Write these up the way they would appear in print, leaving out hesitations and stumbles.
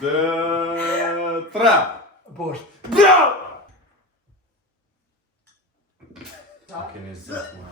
2, 3. Poshtë. Keni zëtë më.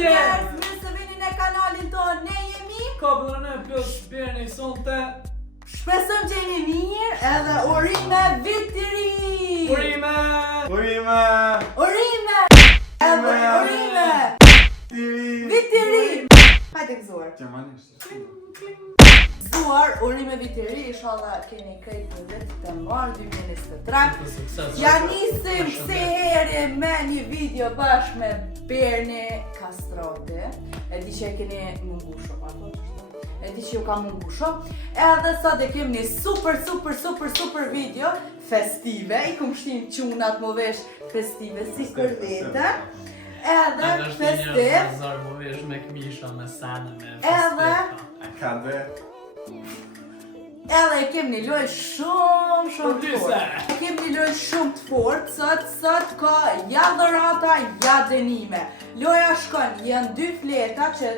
Nëse vini në kanalin tonë, ne jemi Kabla në plus bjerni sonte. Shpresojmë që jeni mirë edhe urime vit të ri! Urime! Urime! Edhe urime! Vit të ri! Hajde gëzuar! Gjermanisht. Gëzuar, urime vit të ri, inshallah keni krejt në vit të marrë 2023. Ja nisim se herë me një video bashkë me Berni Kastrati. E di që e keni mungu shumë, apo qështu? E di që ju ka mungu shumë. Edhe sot e kem një super video festive. I kum shtim qunat më vesh festive si për vetën. Edhe festiv. Zarë më vesh me këmisha, me sene, me Edhe Ka dhe. Edhe e kem një loj shumë të Përdyse. fort. E kem një loj shumë të fort, sot ka ja dhërata, ja dënime. Loja shkon, janë 2 fleta që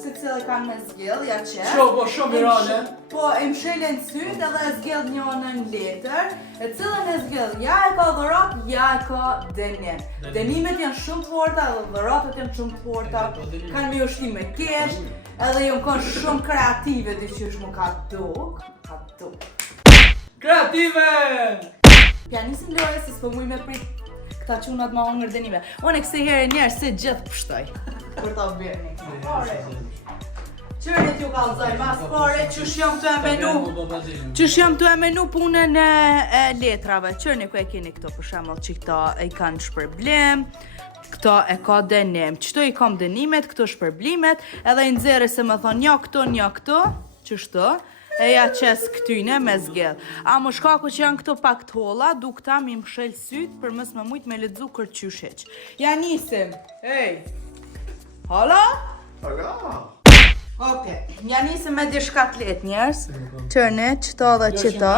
se cilë kanë me zgjell, ja që. Shumë virale. Po, e mshelen syt edhe e zgjell njënën letër, e cilën e zgjell, ja e ka dhërat, ja e ka dënim. Dënimet janë shumë të forta edhe dhëratat janë shumë të forta, kanë me ushtim me kesh, edhe ju kanë shumë kreative dhe që është më ka duk. Kreative! Ja nisim loje se s'po muj me prit këta qunat ma hongër dënime. Unë e këse herë njerë se gjithë pështoj. Për ta bërni. Qërët ju kalzoj mas pare, qësh jam të e menu punën e letrave. Qërni ku e keni këto për shemull që këto e kanë shpërblim, këto e ka dënim. Qëto i kam dënimet, këto shpërblimet, edhe i nëzere se më thonë një këto, qështo, e ja qes këtyne me zgjell. A më shkaku që janë këto pak të holla, du këta mi më shëll syt për mës më mujt me ledzu kërqysheq. Ja nisim. Ej. Hala? Oke, ja nisim me dishka të let njerës. Qërni, qëto dhe qëto.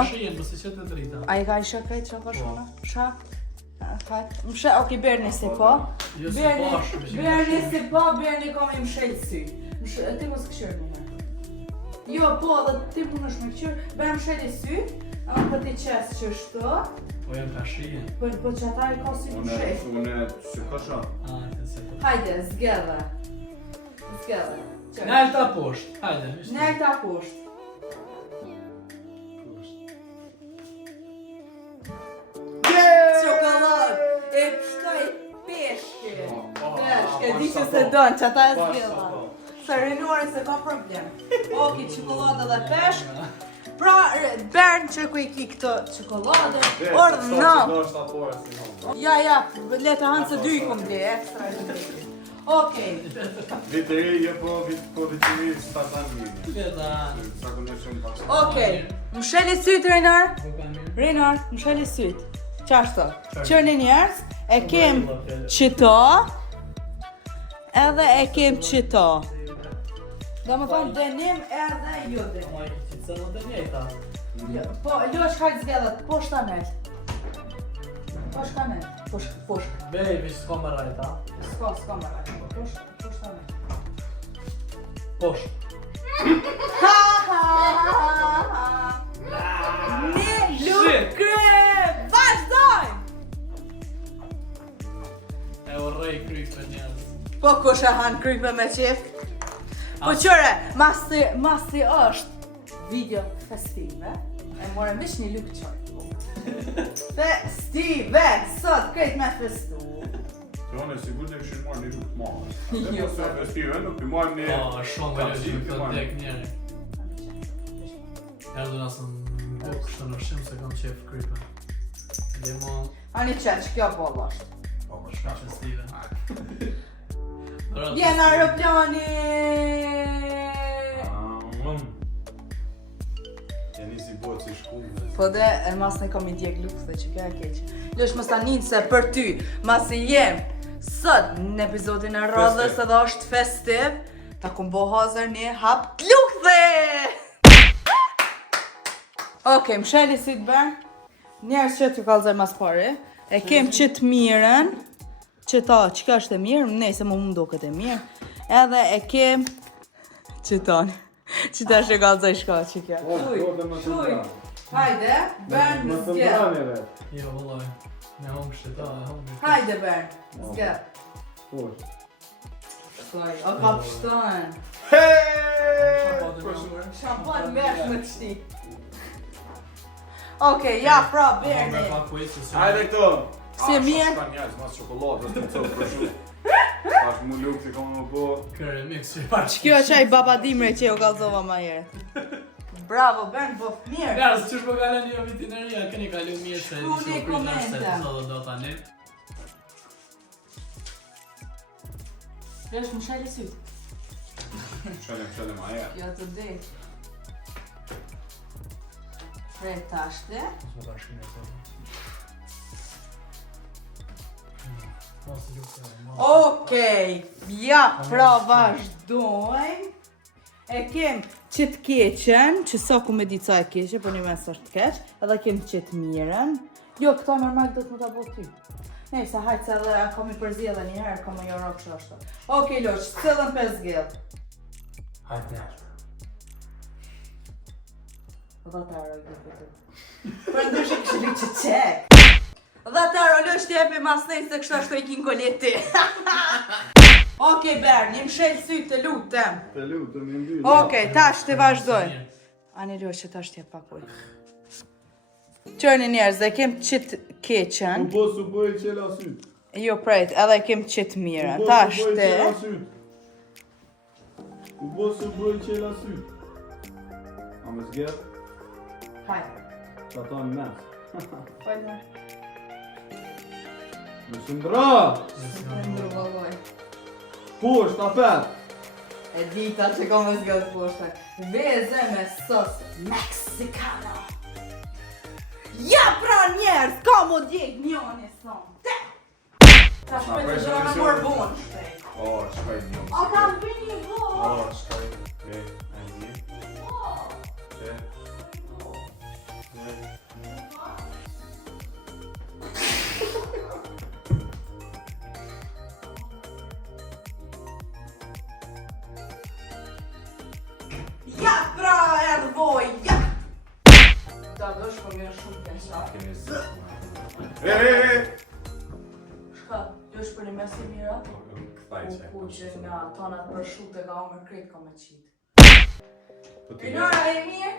A i ka i shë krejt që ka shona? Sha? Mshe, oke, Berni si po. Berni si po, Berni kom i më shëll syt. Ti mos këshërë një. Jo, po, dhe ti punë është me këqyrë, bërë më shëri sy, a për ti qesë që shto. Po janë ka shien. Po që ata i ka sy më shëri. Unë që ka shumë. Hajde, zgjedhe. Nalë ta poshtë, hajde. Nalë ta poshtë. Çokolad, e pështoj peshke. Peshke, di që se donë, që ata e zgjeda. Së rinuare se ka problem. Oki, qokolade dhe peshk. Pra, Bern që ku i ki këto qokolade. Orë në. Ja, le të hanë se 2 i kom ble, ekstra e ble. Okej. Vitë ri, jo po vitë ri, s'ta të një. Okej, më sheli syt, Renar. Renar, më sheli syt. Qashto, qërni njerës, e kem qëto, edhe e kem qëto. Dhe më thonë dënim edhe jo dënim. Se më të njejta. Po, Ljosh hajtë zgjedhet, poshtë anel. Poshtë anel, poshtë. Baby, s'ka më rajta. S'ka më rajta, poshtë anel. Poshtë. Ne lukre! Vazhdoj! E urrej krype njerës. Po kush e hanë krype me qef? Po qëre, masi është video festive, e more mish një lukë qoj. Festive, sot krejt me festu. Se unë e sigur të këshin marrë një lukë marrë. Dhe se festive, nuk i marrë një... Po, shumë me lukë të dek njeri. Erdo nësë në bukë kështë në shimë se kam qef krype. Limon... Ani qeq, kjo bolla është. Po, Shka festive. Vjen aeroplani! Ja nisi bëhet si shkullë. Po dhe e mas ne kam I djeg lukë që kjo e keqë. Lësh mos ta ninë se për ty, mas I jem sot në episodin e radhës edhe është festiv, ta kum bo hazër një hap t'lukë! Okej, më sheli si të bërë. Njerës që t'ju kalzaj mas pare. E kem që të mirën. Që ta, që ka është e mirë, nejse më mundu këtë e mirë. Edhe e kem që tani. Që ta është e kalzaj shka që kjo. Shuj! Hajde, bërë në zgjellë. Jo, vëllaj. Me hongë shëta, e hongë. Hajde bërë, zgjellë. Posh. Shuj, o ka pështonë. Shampan vesh më të shti. Okej, ja, pra, berni. Hajde këto! Si e mirë? Shka njerës, mas qokollatë, është të copë për shumë. Tash mu lukë që kom më po. Kërë mix që Që kjo është qaj babadimre që jo kalzova ma jere. Bravo, bërnë, po mirë. Njerës, qësh po kalen një vitineria, këni kalu mirë se Shkruni ishë u komente. se episodë do tani. Vesh më shali sytë. Qëllim, aja. Jo të dhe. Prej tashte. Mos më ta shkine të. Mos të gjukë të Okej, ja, pra vazhdojmë. E kem që të keqen, që sa ku me ditë sa e keqe, për një mes është keq, edhe kem që të mirën. Jo, këta normal do të më ta bo ty. Nejse, hajtë se edhe kam I përzi edhe njëherë, kam më joro kështë ashtë. Okej, loq, cëllën 5 gjellë. Hajtë njerë. Dhe të aro i këtë të. Për ndryshë kështë li që qek. Dhe të aro loq të jepi mas nejtë se kështë ashtë i kin koleti. Okej, Berni, më shelë sytë të lutem. Të lutë, më ndy. Okej, tash të vazhdoj. Ani loq që tash t'jep pak ujë. Qërni njerëz, dhe kem qit keqen. Po su bëj qela syt. Jo prejt, edhe kem qit mirën. Tash të... U bo su bëj qela syt. A me zgjerë? Hajde. Qa ta në mes. Hajde. Më shëndra! Ndru vëlloj. Posh, tapet! E dita që kom e zgjallë poshtë. Veze me sos Mexicano. Ja pra njerës, ka mo djeg njoni son. Te! Ta shpet të gjona më morë vonë shpejt. O, shkaj një. A kam për një vonë? O, shkaj. E, a një. E. Ja pra edhe voj, ja! Ta dosh po mirë shumë të nësha. Kemi zë. Shka, josh për një mes I mira? Këthaj që e Ku që nga tonat për shute ka omër krejt ka me qitë. Po ti le, Pinora e mirë?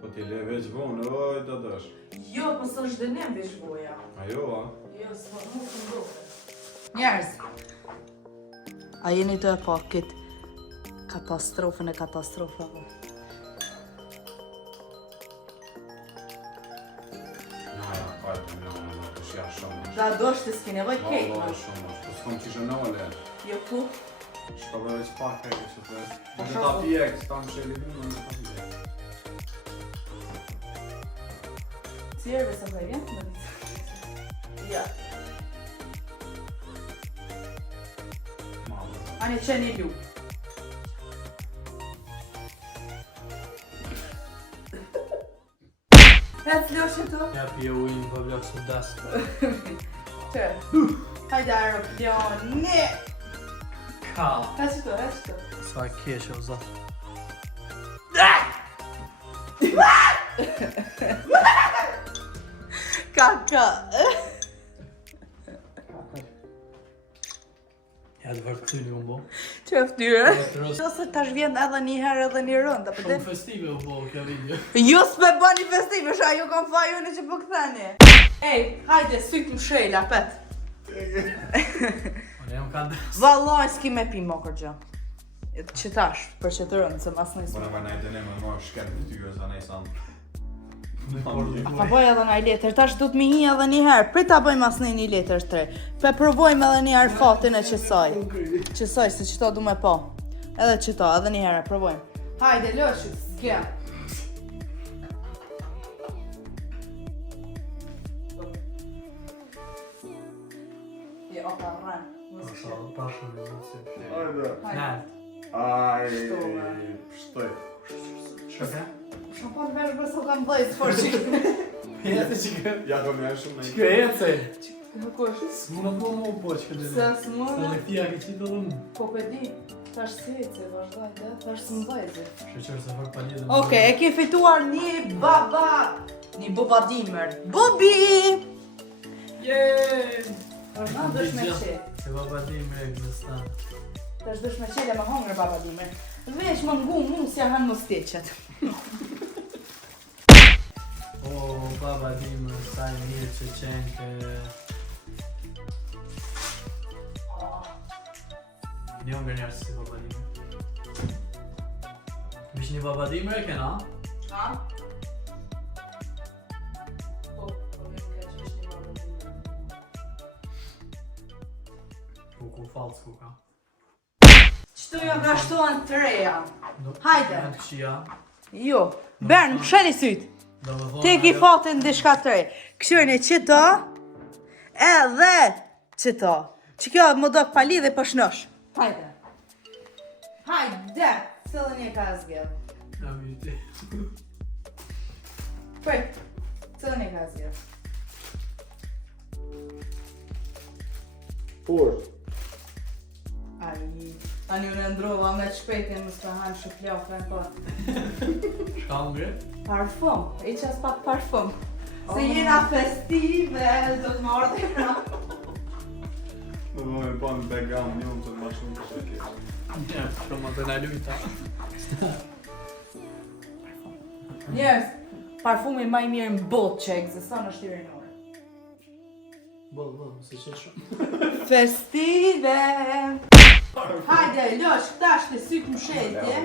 po ti le veç vonë, oj, të dësh. Jo, po së është dënim vish voja. Ajo, a? Jo, s'po nuk të ndoke. Njerëz, a jeni të e pa këtë katastrofën e katastrofëve? Naja, kajtë, në, të shja shumë. Da dosh të s'ki nevoj kejt, Valla, ma. shumë, po s'kom qishë në ole. Jo ku? Shka për veç pak e që të veç. Po Në shoku. ta pjek, s'ta më sheli punë, në ta pjek. Si erve se më vjen? Më ditë. Ja. Malë. Ani qeni lu. Hec loshe tu? Ja pje ujnë për blok së dasë. Të. Hajde aeroplani. Ka. Hec tu, hec tu. Sa keshe o zatë. Kaka. Ja të vërë këty një më bo. Që ftyre? Rësë. Ose tash vjen edhe një herë edhe një rënd, apo Shumë të? festive u bo kjo video. Jo s'me bani festive, sha ju kam fajone që po këtheni. Ej, hajde, syt më shejla, pet. Unë jam ka dasë. Vallaj s'ki me pi mo kërgjo. Që tash, për që të rëndë, se mas nëjë Bona më najtë ne më më shkend të tyre sa nej sanë. Pa bëj edhe një letër, tash du të mi hi edhe një herë, prit ta bëjmë asë një letër të tre. Pe provojmë edhe një herë fatin e qësoj. Qësoj, se qëto du me po. Edhe qëto, edhe një herë, provojmë. Hajde, lëshu, s'kja. Je, opa, rran. Aj, shtoj. Shka? Shampon vesh beso kam dhejt, por që... Jete që kë... Ja do me shumë me... Që kë ece? Kush? S'muna po mu po që këtë Se s'muna? Se lektia ke qitë edhe mu. Po pedi, tash si e që vazhdoj dhe, tash s'më dhejtë. Shqeqërë se fërë paljetë. Oke, e ke fituar një baba! Një bobadimer. Bobi! Jeee! Vazhdo dësh me qe. Se babadimer e këzëstan. Tash dësh me qele me hongër babadimer. Vesh më ngu mu si ahan më steqet. O, babadimer, saj mirë që qenë ke... Një ngër njerës si babadimer. Mish një babadimer e kena? Ha? Po, vjen ka që është një babadimer. Ku falës ku ka. Qëto jo nga shtuan të reja. Hajde. Në të këshia. Jo, Bern, shëni syt. Ti ki fatin dishka të re. Këshirni qëto, edhe qëto. Që kjo më do këpali dhe përshnosh. Hajde. Hajde. Sëllë një ka zgjell. Nga mjëti. Prej, sëllë një ka zgjell. Por. Ai, tani unë ndrova me shpejtin më s'ka hanë shufljofe, po. Shka ngre? Parfum, i qas pak parfum. Se jena festive, do të më ordina. Në do me pa në background një unë të ma shumë të shekje. Një, shumë të në lujta. Njerës, parfumi ma i mirë në botë që egziston është i rinore. Bëllë, se që shumë. Festive! Hajde, losh, këtash të syk më shetje.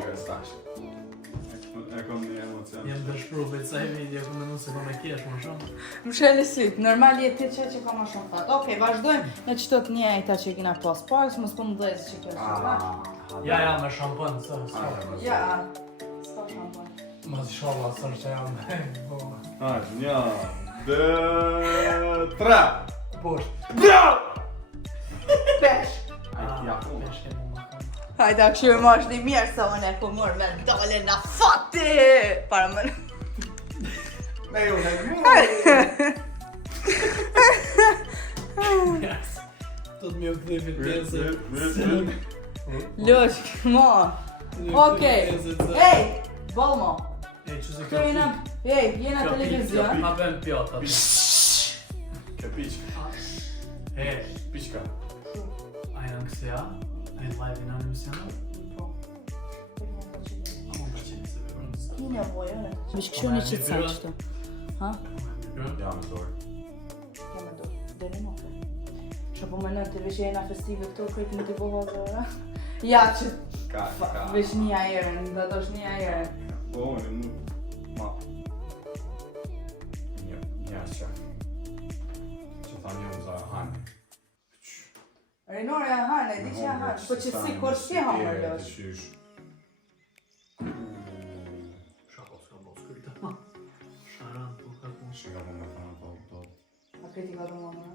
E kom një emocion. Jem dëshpru, veç sa e video, ku me nusë e po me kesh më shumë. Më sheli syk, normal jetë ti që ka ma shumë fat. Okej, vazhdojmë në qëtot një e ta që i kina pas parës, mos po më dhejtë që kjo shumë. Ja, me shampon, së. Ja, s'ka shampon. Mas i sholla, sër që jam. Hajde, një, dë, tre! Posht. Pesh! Peshke mu më kam. Hajde, a këshirë më është një mirë sa unë e po mërë me dole në fati! Para më në... Me ju në mu! Të të mjë këtë i fitese. Lush, mo! Okej, ej, bolmo! E, që se Këto jena, ej, jena televizion. Ma bëm pjota. Ke piqka. E, Piqka. a janë kësja? A janë live në emision? Po. A më ka qenë se vërës. Ki nevojë, ne? Bish këshu një qitë sa qëto. Ha? Ja, me dorë. Ja me do, deri më okej. Që po më në të vesh jena festive këto, krejt më t'i boha dhe ja, që Ka. vesh një ajerën, dhe dosh një ajerën. Po, unë mu... Ma... Një asqa. Që tha një za hanë. Rinore e hanë, di që e hanë, po që si kur si hangër losh. Shako s'ka bo s'kryta. Sharan, po ka po. Shika po me thana po. A kreti ka të më në?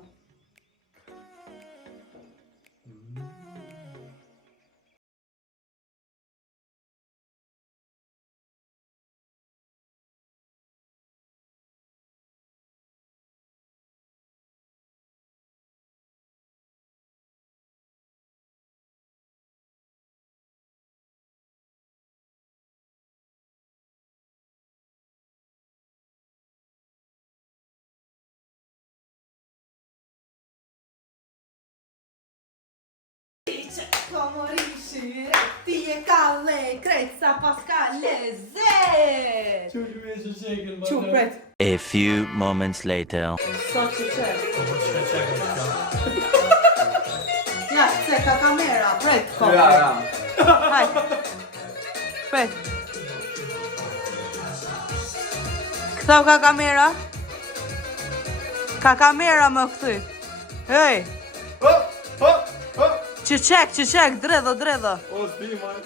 Komorishi, ti e kalle, krejt sa pas ka lezet! Që me që qekin, Qu, pret, A few moments later. so që qek. Po po që qekin s'ka. Ja, se ka kamera, pret, ko. Haj. Pret. Ktheu ka kamera? Ka kamera më kthy. Hej, Çiçek, dredho. O, s'di, maj.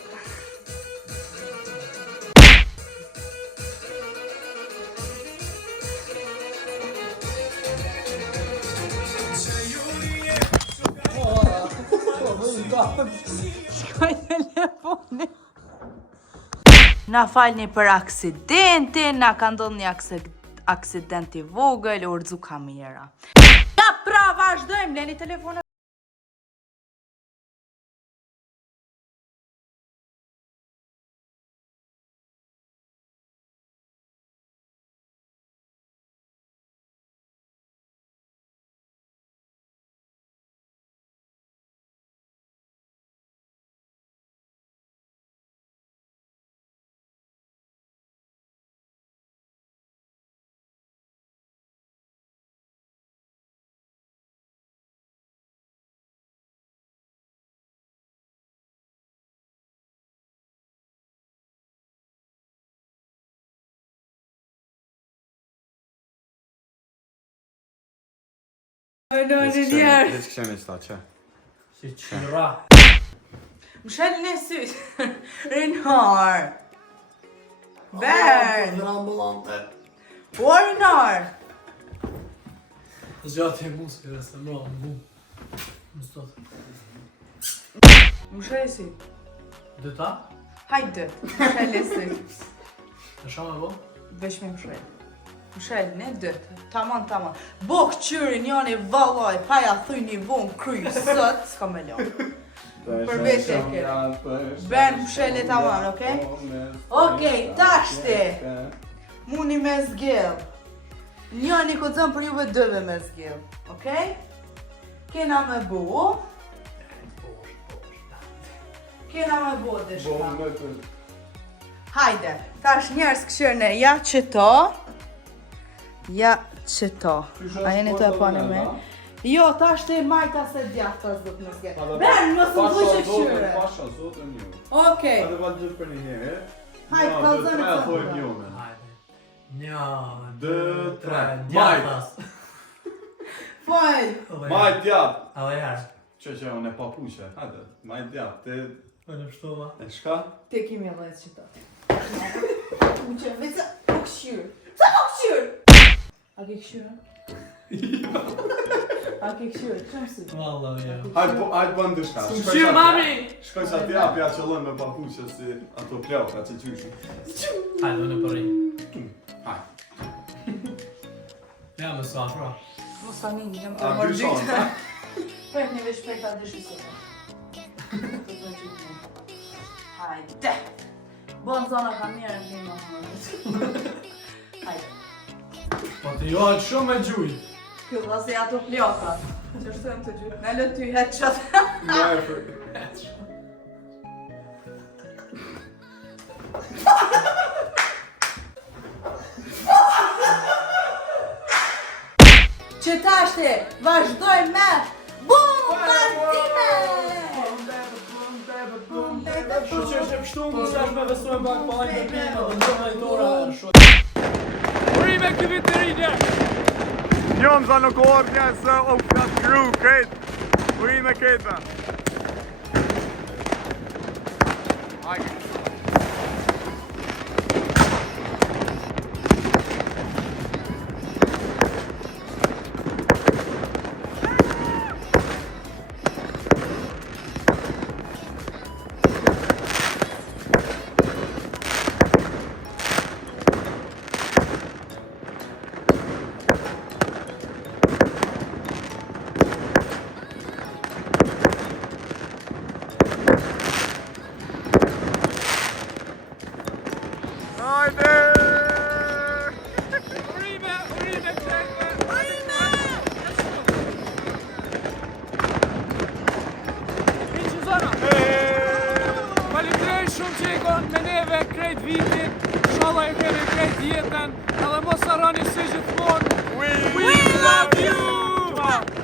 Shkoj telefoni. Na falni për aksidentin, na ka ndodhur një aksident i vogël, u rrëzu kamera. Ja pra, vazhdojmë, leni telefonin. Hiç kişen işte aç. Si qira. Më shelë në sytë. Rinar. Bern. O Rinar. Zgjatje muskëve se më bu. Më sot. Më shelë sytë. Dëta? Hajde, më shelë sytë. E shumë e bo? Vesh me më shelë. Më shelë në dëtë. Taman. Bo këqyrin janë i valaj, pa ja thuj një vonë kry, sot, s'ka me ljonë. Për vete e kërë. Ben më shelë taman, okej? Okej, tashti. Muni me zgjell. Njani ko zëmë për juve dëve me zgjell, okej? Kena me bu. Kena me bu dhe shka. Hajde, tash njerës këshirëne, ja qëto. Ja qëto. A jeni të e pani me? Jo, tash të e majta se djatë pas do të nëzge. Ben, më së më që këshyre. Pasha, zotën ju. Okej. Edhe valë gjithë për një herë. Hajde, kalzën e të të njome. Hajde. 1, 2, 2, 3. 3. Djatas. Fajl. Maj djatë. Ale jarë. Që unë e papuqe. Hajde, maj djatë. Më në pështova. E shka? Te kimi e dhejtë qëta. Më që veca, më këshyrë. Sa më këshyrë? A ke këshyrë? A ke këshyrë, qëmë si? Valla, ja. Hajde bënë të shka. Shqyrë, mami! Shkoj që ati apja që lënë me papuqe si ato pljauka që qyshin. Hajde, unë e përri. Hajde. Ja, më sa, pra. Mos ta një, jam A, të mërë dyshon, gjithë. ta? Prek një veç prek ta dyshi sot. Hajde. Bon zona ka mirë në kemi më. Hajde. Po të johët shumë e gjuj. Kjo dhe se ato pljoka. Që shtëm të gjyë. Në lë ty headshot. Nga e për... Që tashti, vazhdoj me bombardime! Shu që është e pështu, më që është me vesu e bak palaj me pime, dhe në gjëmë e tora shumë. Urime këtë vitë të rinje! Njëm za nuk orë se o flat kru, krejt. Urime krejta. Me neve krejt vitin, shala i kemi krejt jetën, edhe mos arrani si gjithmonë. We love you!